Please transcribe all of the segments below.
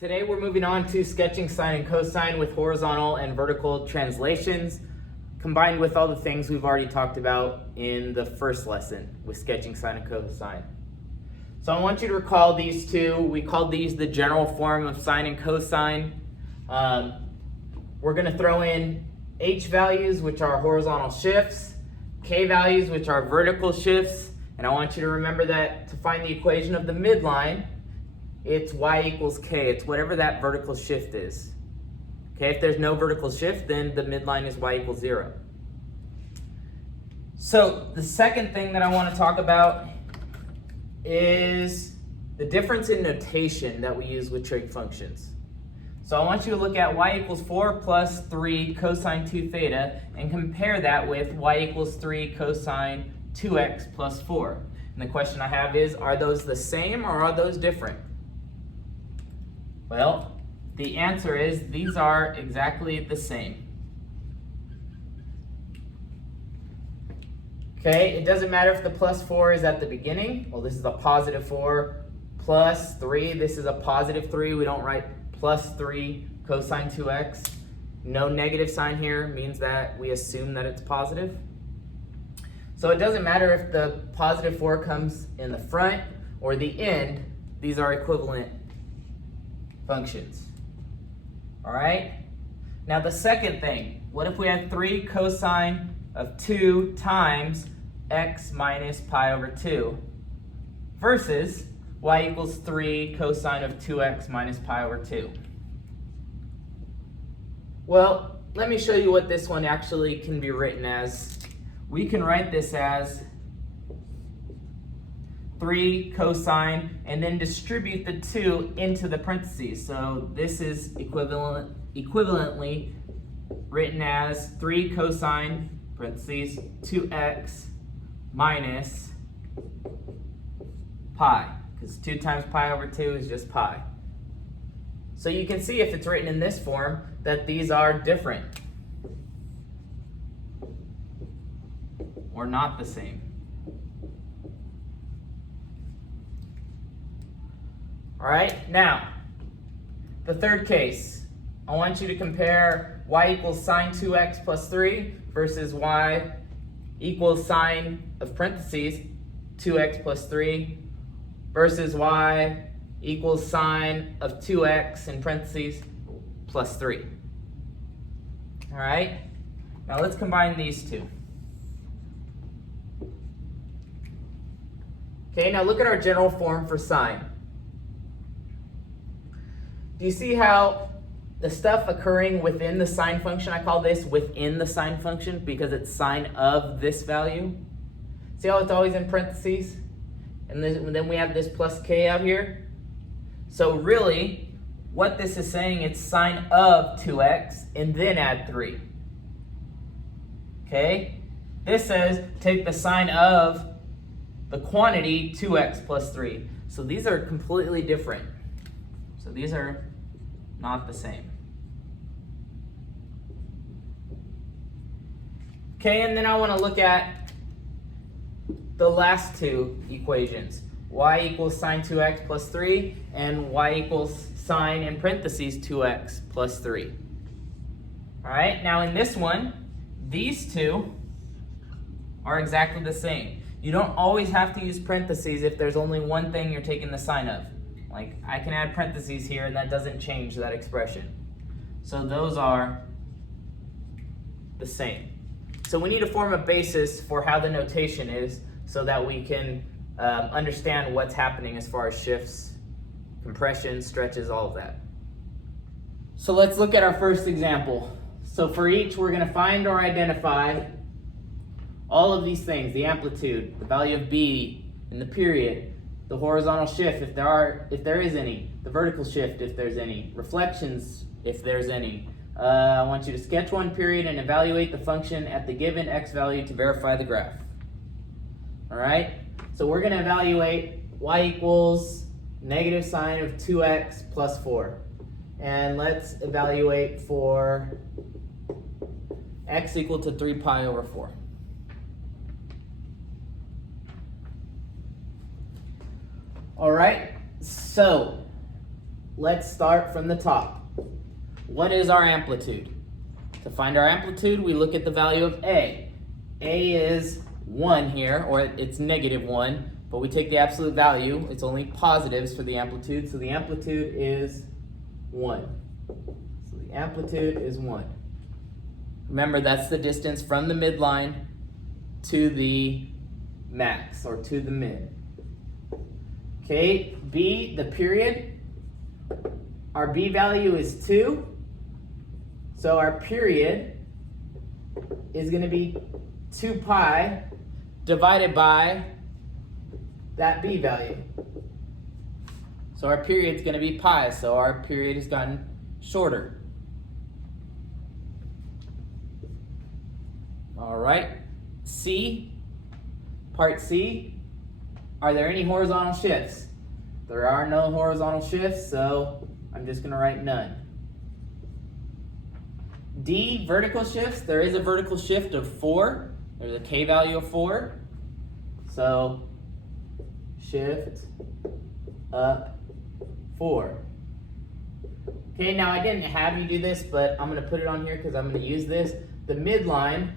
Today we're moving on to sketching sine and cosine with horizontal and vertical translations, combined with all the things we've already talked about in the first lesson with sketching sine and cosine. So I want you to recall these two. We called these the general form of sine and cosine. We're going to throw in h values, which are horizontal shifts, k values, which are vertical shifts, and I want you to remember that to find the equation of the midline, it's y equals k. It's whatever that vertical shift is. Okay, if there's no vertical shift, then the midline is y equals 0. So the second thing that I want to talk about is the difference in notation that we use with trig functions. So I want you to look at y equals 4 plus 3 cosine 2 theta and compare that with y equals 3 cosine 2x plus 4. And the question I have is, are those the same or are those different? Well, the answer is these are exactly the same. Okay, it doesn't matter if the plus 4 is at the beginning. Well, this is a positive 4 plus 3. This is a positive 3. We don't write plus 3 cosine 2x. No negative sign here means that we assume that it's positive. So it doesn't matter if the positive 4 comes in the front or the end. These are equivalent functions. All right? Now the second thing, what if we had 3 cosine of 2 times x minus pi over 2 versus y equals 3 cosine of 2x minus pi over 2? Well, let me show you what this one actually can be written as. We can write this as 3 cosine and then distribute the 2 into the parentheses. So this is equivalently written as 3 cosine parentheses 2x minus pi, because 2 times pi over 2 is just pi. So you can see if it's written in this form that these are different or not the same. All right, now, the third case, I want you to compare y equals sine 2x plus 3 versus y equals sine of parentheses 2x plus 3 versus y equals sine of 2x in parentheses plus 3. All right, now let's combine these two. Okay, now look at our general form for sine. Do you see how the stuff occurring within the sine function, I call this within the sine function because it's sine of this value? See how it's always in parentheses? And then we have this plus k out here. So really, what this is saying, it's sine of 2x and then add 3. Okay? This says take the sine of the quantity 2x plus 3. So these are completely different. So these are not the same. Okay, and then I want to look at the last two equations. Y equals sine 2x plus 3 and y equals sine in parentheses 2x plus 3. All right, now in this one, these two are exactly the same. You don't always have to use parentheses if there's only one thing you're taking the sine of. Like, I can add parentheses here and that doesn't change that expression. So those are the same. So we need to form a basis for how the notation is so that we can understand what's happening as far as shifts, compression, stretches, all of that. So let's look at our first example. So for each, we're going to find or identify all of these things: the amplitude, the value of b, and the period, the horizontal shift if there is any, the vertical shift if there's any, reflections if there's any. I want you to sketch one period and evaluate the function at the given x value to verify the graph. All right, so we're going to evaluate y equals negative sine of 2x plus 4. And let's evaluate for x equal to 3 pi over 4. All right, so let's start from the top. What is our amplitude? To find our amplitude, we look at the value of A. A is 1 here, or it's -1, but we take the absolute value. It's only positives for the amplitude, so the amplitude is 1. So the amplitude is 1. Remember, that's the distance from the midline to the max, or to the min. Okay, B, the period. Our B value is 2. So our period is going to be 2 pi divided by that B value. So our period is going to be pi, so our period has gotten shorter. All right, C, part C, are there any horizontal shifts? There are no horizontal shifts, so I'm just going to write none. D, vertical shifts. There is a vertical shift of 4. There's a K value of 4. So shift up 4. Okay, now I didn't have you do this, but I'm going to put it on here because I'm going to use this. The midline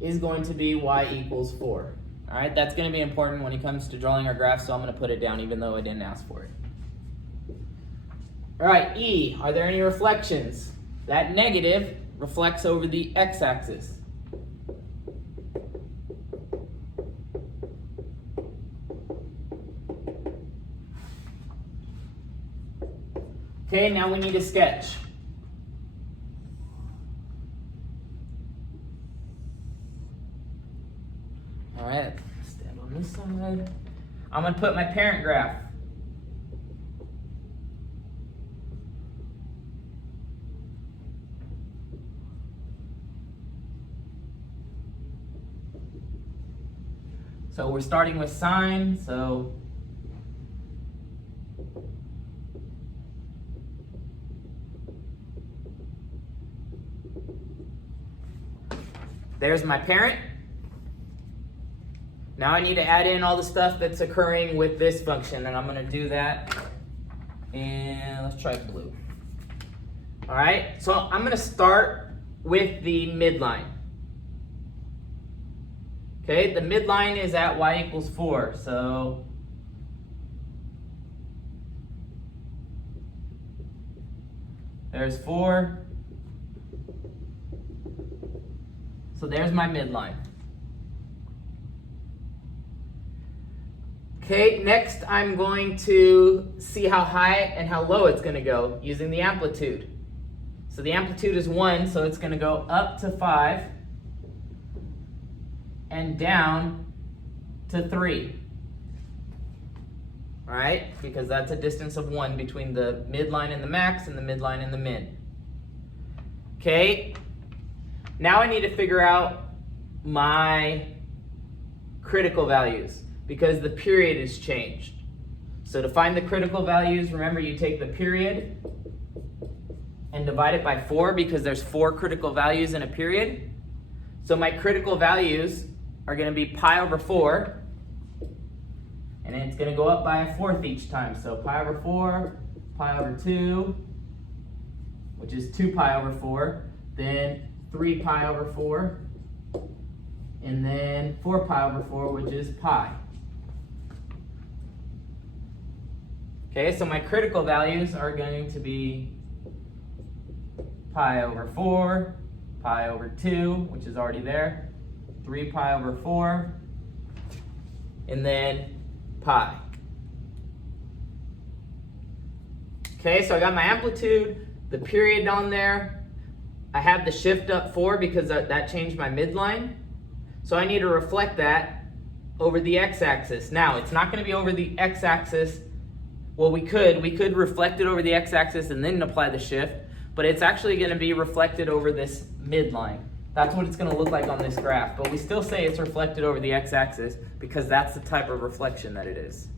is going to be y equals 4. All right, that's going to be important when it comes to drawing our graph, so I'm going to put it down even though I didn't ask for it. All right, E, are there any reflections? That negative reflects over the x-axis. Okay, now we need a sketch. All right, stand on this side. I'm going to put my parent graph. So we're starting with sine, so there's my parent. Now I need to add in all the stuff that's occurring with this function, and I'm going to do that. And let's try blue. All right, so I'm going to start with the midline. Okay, the midline is at y equals 4, so there's 4. So there's my midline. Okay, next I'm going to see how high and how low it's going to go using the amplitude. So the amplitude is 1, so it's going to go up to 5 and down to 3. All right, because that's a distance of 1 between the midline and the max and the midline and the min. Okay, now I need to figure out my critical values because the period has changed. So to find the critical values, remember you take the period and divide it by 4 because there's 4 critical values in a period. So my critical values are going to be pi over 4, and it's going to go up by 1/4 each time. So pi over 4, pi over 2, which is 2 pi over 4, then 3 pi over 4, and then 4 pi over 4, which is pi. Okay, so my critical values are going to be pi over 4, pi over 2, which is already there, 3 pi over 4, and then pi. Okay, so I got my amplitude, the period on there. I have the shift up 4 because that changed my midline. So I need to reflect that over the x-axis. Now, it's not going to be over the x-axis. Well, we could reflect it over the x-axis and then apply the shift, but it's actually going to be reflected over this midline. That's what it's going to look like on this graph, but we still say it's reflected over the x-axis because that's the type of reflection that it is.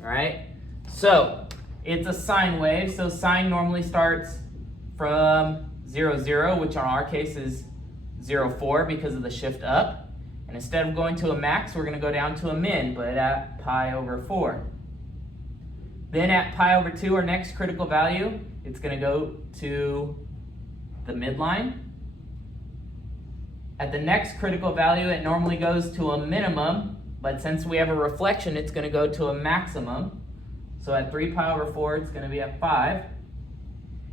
All right? So, it's a sine wave, so sine normally starts from 0, 0, which in our case is 0, 4 because of the shift up. And instead of going to a max, we're going to go down to a min, but at pi over 4. Then at pi over 2, our next critical value, it's going to go to the midline. At the next critical value, it normally goes to a minimum, but since we have a reflection, it's going to go to a maximum. So at 3 pi over 4, it's going to be at 5.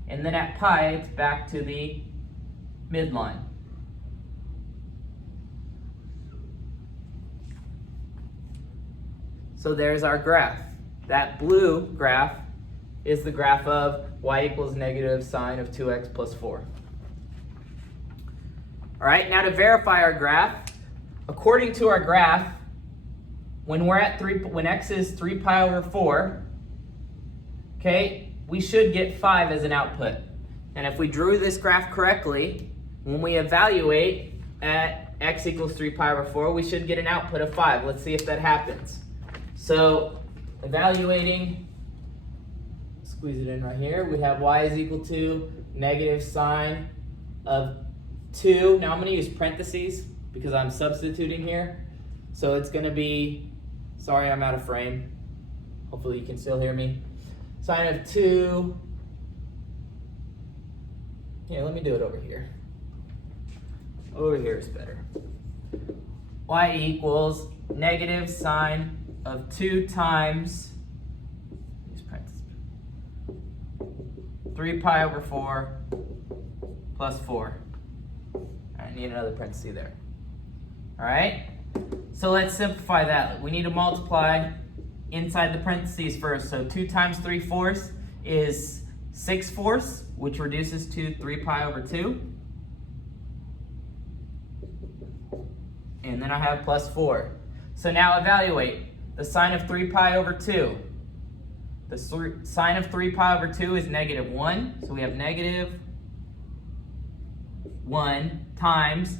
And then at pi, it's back to the midline. So there's our graph. That blue graph is the graph of y equals negative sine of 2x plus 4. All right, now to verify our graph, according to our graph, when x is 3 pi over 4, okay, we should get 5 as an output. And if we drew this graph correctly, when we evaluate at x equals 3 pi over 4, we should get an output of 5. Let's see if that happens. So evaluating, squeeze it in right here, we have y is equal to negative sine of 2. Now I'm going to use parentheses because I'm substituting here. So it's going to be, sorry I'm out of frame. Hopefully you can still hear me. Sine of 2. Here, let me do it over here. Over here is better. Y equals negative sine of 2 times 3 pi over 4 plus 4. I need another parenthesis there. All right? So let's simplify that. We need to multiply inside the parentheses first. So 2 times 3/4 is 6/4, which reduces to 3 pi over 2. And then I have plus 4. So now evaluate. The sine of 3 pi over 2. The sine of 3 pi over 2 is negative 1. So we have negative 1 times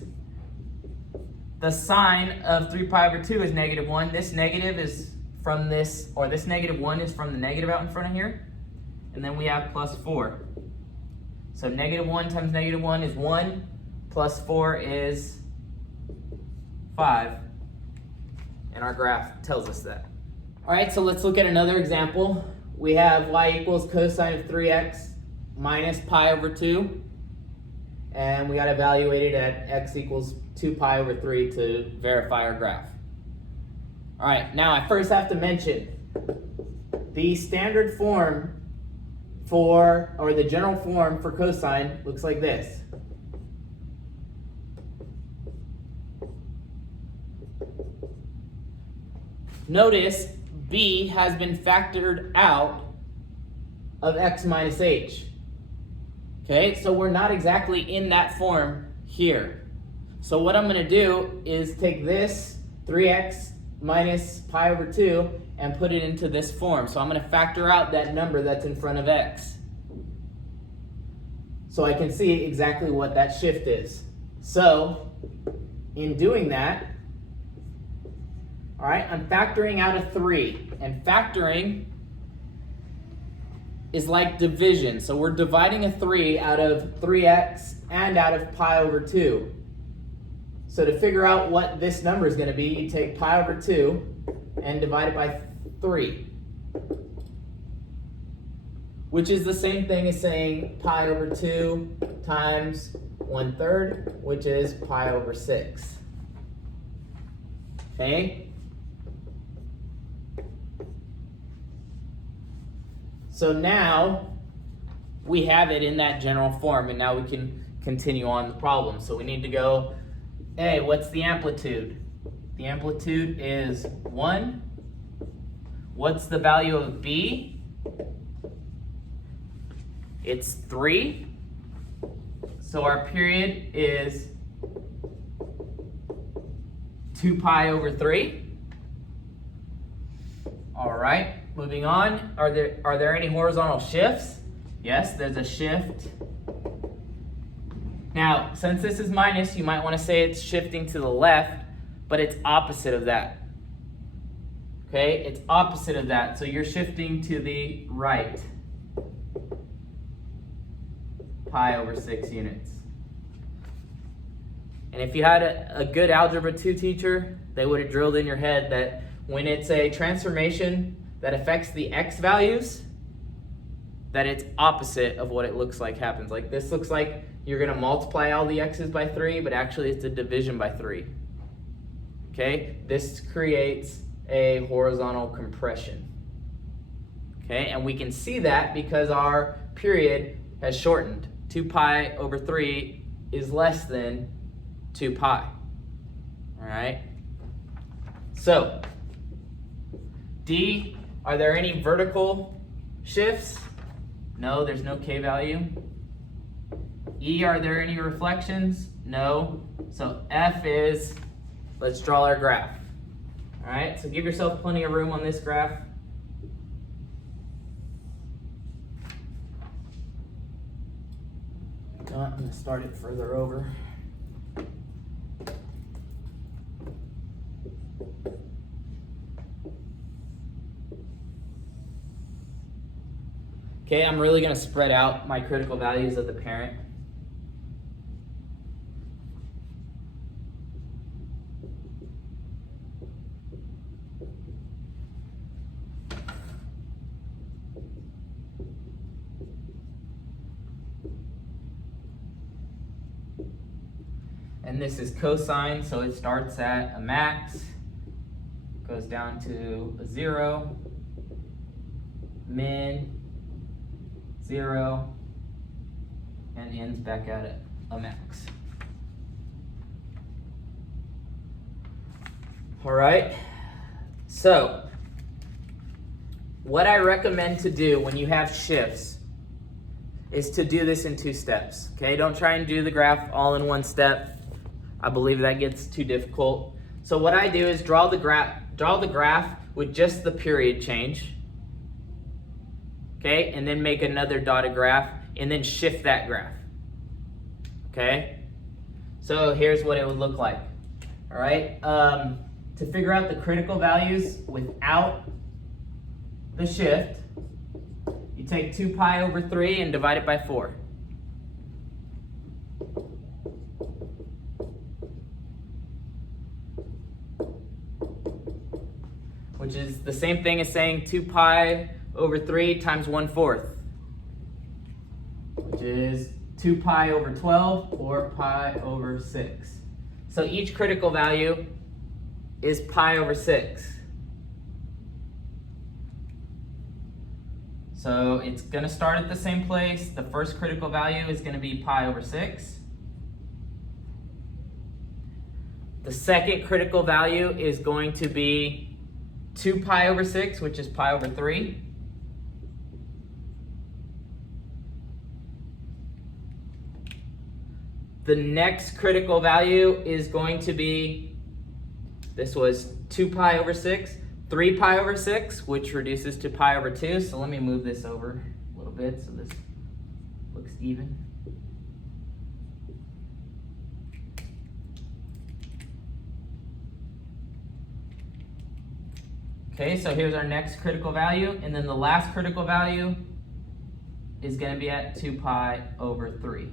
the sine of 3 pi over 2 is negative 1. This negative is from this, or this negative 1 is from the negative out in front of here. And then we have plus 4. So negative 1 times negative 1 is 1. Plus 4 is 5. And our graph tells us that. All right, so let's look at another example. We have y equals cosine of 3x minus pi over 2. And we got to evaluate it at x equals 2 pi over 3 to verify our graph. All right, now I first have to mention the standard form for, or the general form for cosine looks like this. Notice b has been factored out of x minus h. Okay, so we're not exactly in that form here. So what I'm going to do is take this 3x minus pi over 2 and put it into this form. So I'm going to factor out that number that's in front of x, so I can see exactly what that shift is. So in doing that, all right, I'm factoring out a 3, and factoring is like division. So we're dividing a 3 out of 3x and out of pi over 2. So to figure out what this number is going to be, you take pi over 2 and divide it by 3, which is the same thing as saying pi over 2 times 1/3, which is pi over 6. Okay? So now we have it in that general form, and now we can continue on the problem. So we need to go, hey, what's the amplitude? The amplitude is 1. What's the value of b? It's 3. So our period is 2 pi over 3. All right. Moving on, are there any horizontal shifts? Yes, there's a shift. Now, since this is minus, you might want to say it's shifting to the left, but it's opposite of that. Okay, it's opposite of that, so you're shifting to the right. Pi over 6 units. And if you had a good Algebra 2 teacher, they would have drilled in your head that when it's a transformation that affects the x values, that it's opposite of what it looks like happens. Like this looks like you're going to multiply all the x's by 3, but actually it's a division by 3. Okay, this creates a horizontal compression. Okay, and we can see that because our period has shortened. 2 pi over 3 is less than 2 pi. All right, so D, are there any vertical shifts? No, there's no K value. E, are there any reflections? No. So F is, let's draw our graph. All right, so give yourself plenty of room on this graph. I'm going to start it further over. Okay, I'm really going to spread out my critical values of the parent. And this is cosine, so it starts at a max, goes down to a 0, min, 0, and ends back at a max. All right, so what I recommend to do when you have shifts is to do this in 2 steps. Okay, don't try and do the graph all in 1 step. I believe that gets too difficult. So what I do is draw the graph with just the period change. Okay, and then make another dotted graph and then shift that graph. Okay, so here's what it would look like. All right, to figure out the critical values without the shift, you take 2 pi over 3 and divide it by 4. Which is the same thing as saying 2 pi over 3 times 1/4, which is 2 pi over 12 or pi over 6. So each critical value is pi over 6. So it's going to start at the same place. The first critical value is going to be pi over 6. The second critical value is going to be 2 pi over 6, which is pi over 3. The next critical value is going to be, this was 2 pi over 6, 3 pi over 6, which reduces to pi over 2. So let me move this over a little bit so this looks even. Okay, so here's our next critical value, and then the last critical value is going to be at 2 pi over 3.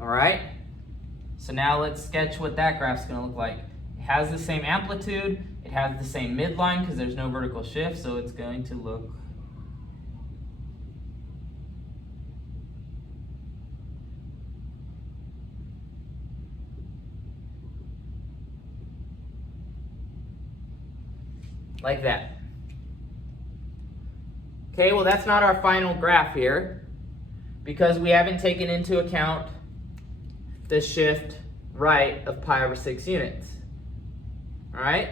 All right, so now let's sketch what that graph's going to look like. It has the same amplitude, it has the same midline because there's no vertical shift, so it's going to look like that. Okay, well that's not our final graph here because we haven't taken into account the shift right of pi over 6 units. All right,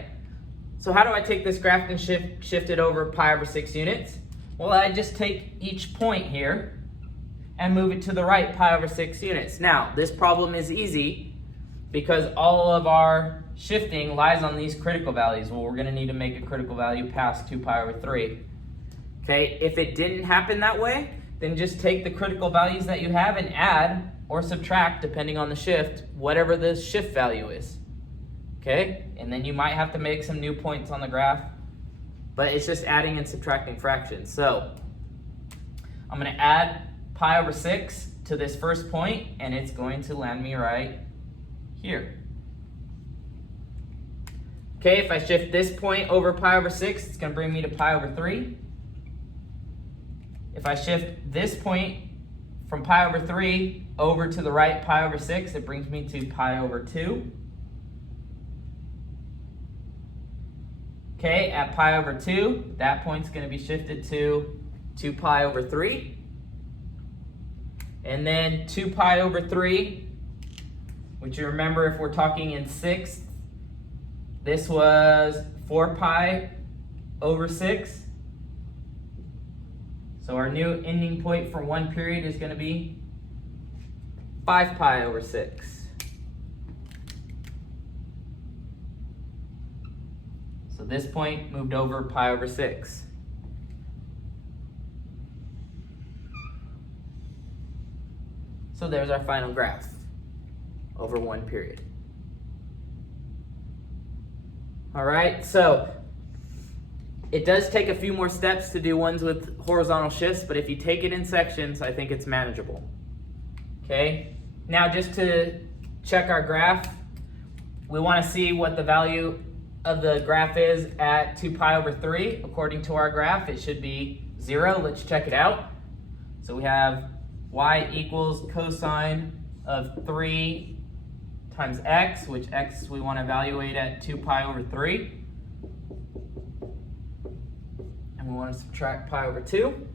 so how do I take this graph and shift it over pi over 6 units? Well, I just take each point here and move it to the right pi over 6 units. Now, this problem is easy because all of our shifting lies on these critical values. Well, we're going to need to make a critical value past 2 pi over 3. Okay, if it didn't happen that way, then just take the critical values that you have and add or subtract, depending on the shift, whatever the shift value is. Okay, and then you might have to make some new points on the graph, but it's just adding and subtracting fractions. So I'm going to add pi over 6 to this first point, and it's going to land me right here. Okay, if I shift this point over pi over 6, it's going to bring me to pi over 3. If I shift this point from pi over 3 over to the right pi over 6, it brings me to pi over 2. Okay, at pi over 2, that point's going to be shifted to 2 pi over 3. And then 2 pi over 3, which you remember if we're talking in sixths, this was 4 pi over 6. So our new ending point for one period is going to be 5 pi over 6. So this point moved over pi over 6. So there's our final graph over one period. All right, so it does take a few more steps to do ones with horizontal shifts, but if you take it in sections, I think it's manageable. Okay, now just to check our graph, we want to see what the value of the graph is at 2 pi over 3. According to our graph, it should be 0. Let's check it out. So we have y equals cosine of 3 times x, which x we want to evaluate at 2 pi over 3. And we want to subtract pi over 2.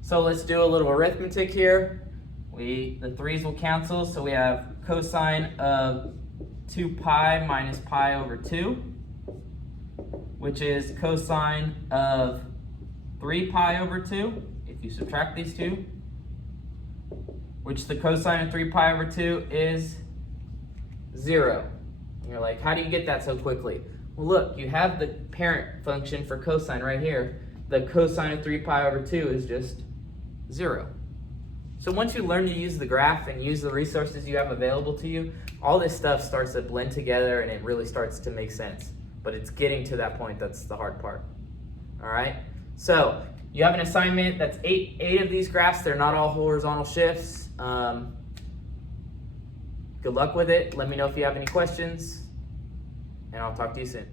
So let's do a little arithmetic here. The 3's will cancel, so we have cosine of 2 pi minus pi over 2, which is cosine of 3 pi over 2, if you subtract these two, which the cosine of 3 pi over 2 is 0. And you're like, how do you get that so quickly? Well, look, you have the parent function for cosine right here. The cosine of 3 pi over 2 is just 0. So once you learn to use the graph and use the resources you have available to you, all this stuff starts to blend together and it really starts to make sense. But it's getting to that point that's the hard part. All right? So you have an assignment that's eight of these graphs. They're not all horizontal shifts. Good luck with it. Let me know if you have any questions, and I'll talk to you soon.